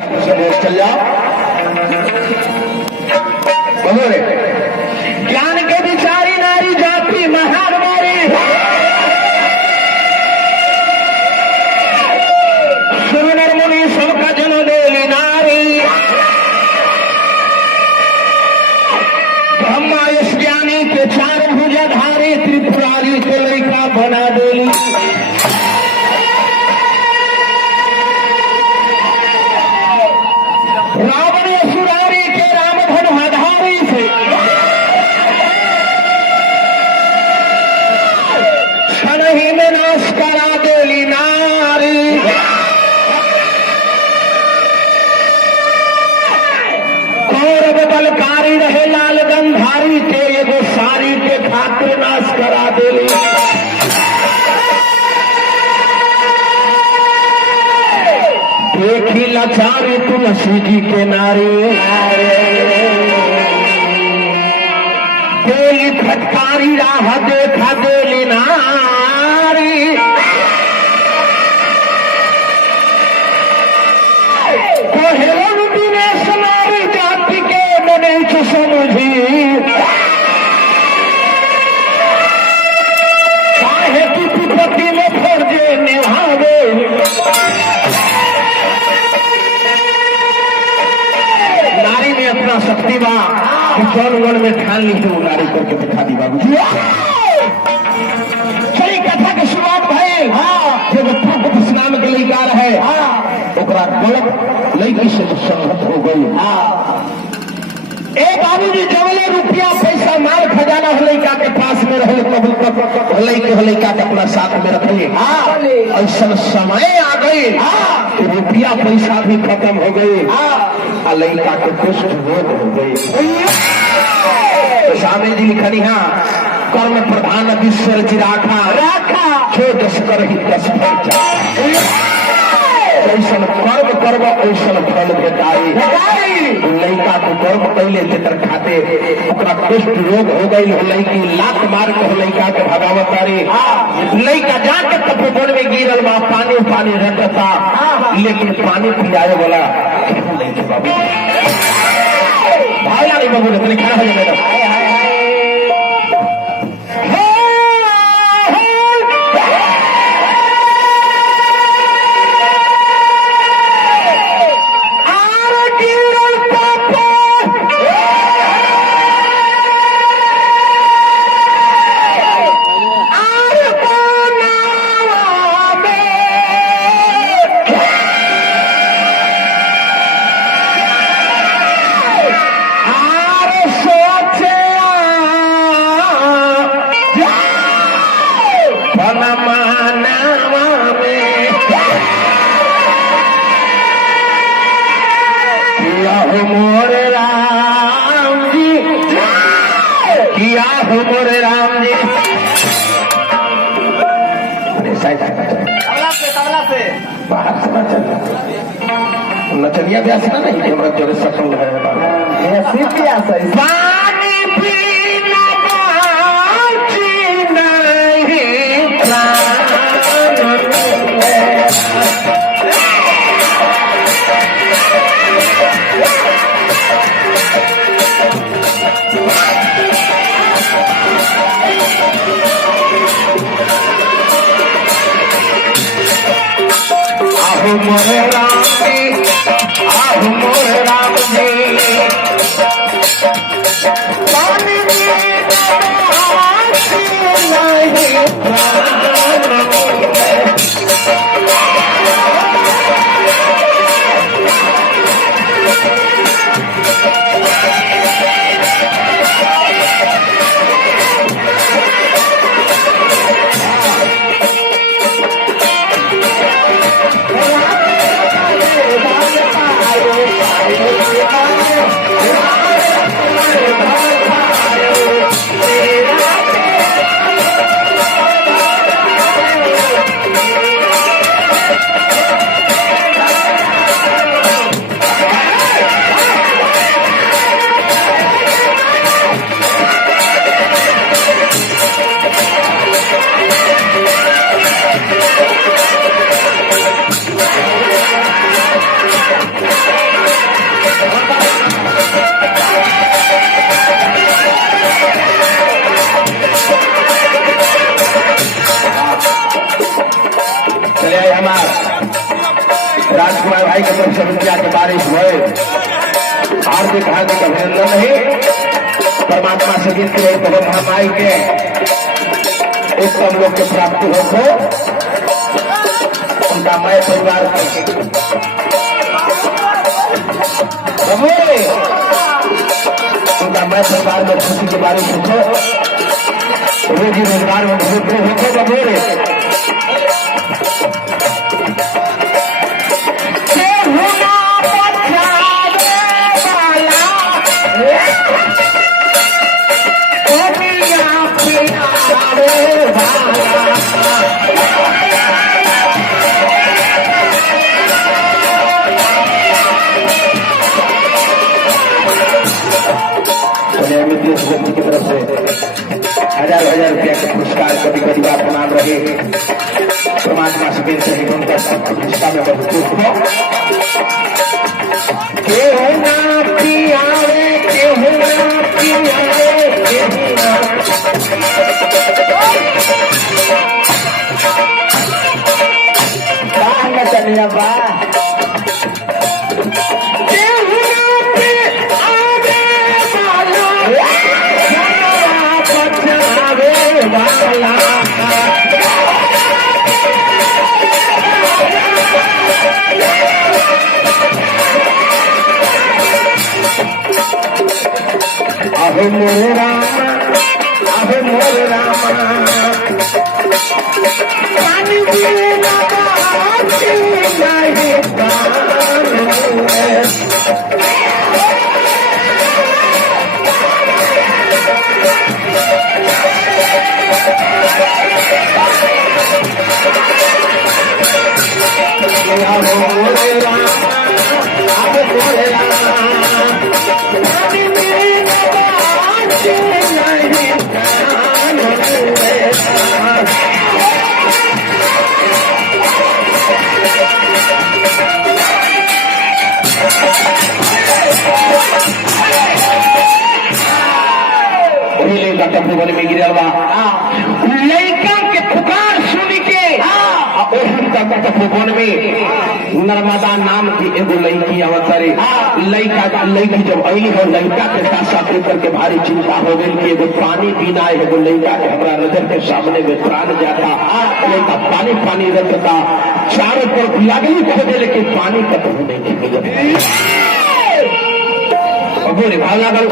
चल जाओ बोलो रे। ज्ञान के विचारी नारी जाति महान नारी, सुनर मुनि सबका जन देली नारी, ब्रह्मा यश ज्ञानी के चार भुजाधारी, त्रिपुरारी के लड़का बना देली। रावण असुरारी के राम धन आधारी से क्षण ही में नाश करा देली नारी। कौरव बलकारी रहे लाल गंधारी के एगो सारी के खातिर नाश करा देली। देखी लाचारी तुलसी जी के नारे, देली फटकारी राह देखा देली नारी। कोहेलन दिनेश नारी जाति के मने समझी, काहे की विपत्ति में फर्जे निभावे। नारी में अपना शक्ति बा, जौन वन में ठान ली वो नारी करके दिखा दी बाबू। चली कथा की शुरुआत भइल। जब प्रभु नाम के लड़का रहे, ओकरा गलत लड़की से संगत हो गई। एक बाबूजी जबले रुपया पैसा माल खजाना लड़का के पास में रहे, लड़का के अपना साथ में रखे। ऐसा समय आ गई, रुपया पैसा भी खत्म हो गई, लड़का के कुष्ठ रोग हो गई। तो स्वामी जी लिखनी हाँ, कर्म प्रधान विश्वर जी राखा, जो दस कर ही दस ऐसा कर्म कर्म ऐसा फल भेटाई। लड़का को कर्म पहले लेकर खाते, ओकरा कुष्ठ रोग हो गई। लड़की लात मार के लड़का के भगावत तारी। लड़का जाके तपोवन में गिरल बा, पानी पानी रखता, लेकिन पानी पियाए वाला नहीं थे बाबू। भाई नहीं बाबू ने खड़ा हो जाए। मोरे राम जी तबला से बाहर से नचनिया ब्यास ना नहीं हमारा जोरे सफल है। पानी पीना बाची नहीं मोरे राम जी, आहू मोरे राम जी, पानी में बाची नहीं सौ रुपया के बारिश हुए। हार्दिक हार्दिक अभिनंदन है। परमात्मा से गिनती है तो हम आई के उत्तम लोग की प्राप्ति हो उनका मैं परिवार उनका मैं परिवार में खुशी के बारे में हो, रोजी रोजगार में बहुत होते बबोरे की तरफ से 1000 रुपया का पुरस्कार कभी कभी आप नाम रहे। परमात्मा से बेनती है उनका प्रतिष्ठा में मजबूत हो। केहू ना पियावे केहू ना पियावे केहू ना चलिया बा अहे मोरे रामा अहे मोरे रामा पानी बिना बात नहीं मोरे रामा अहे मोरे रामा में गिरवा लड़का के पुकार सुन के भवन में नर्मदा नाम की एगो लड़की अवतरे। लड़का लड़की जब अली हो लड़का के साथ करके भारी चिंता हो गई कि एगो पानी पीना है। एगो लड़का के हमारा नजर के सामने में प्राण जाता। लड़का पानी पानी रखता चारों तरफ लगली खोजे लेकिन पानी खत्म नहीं मिले। भाव लागल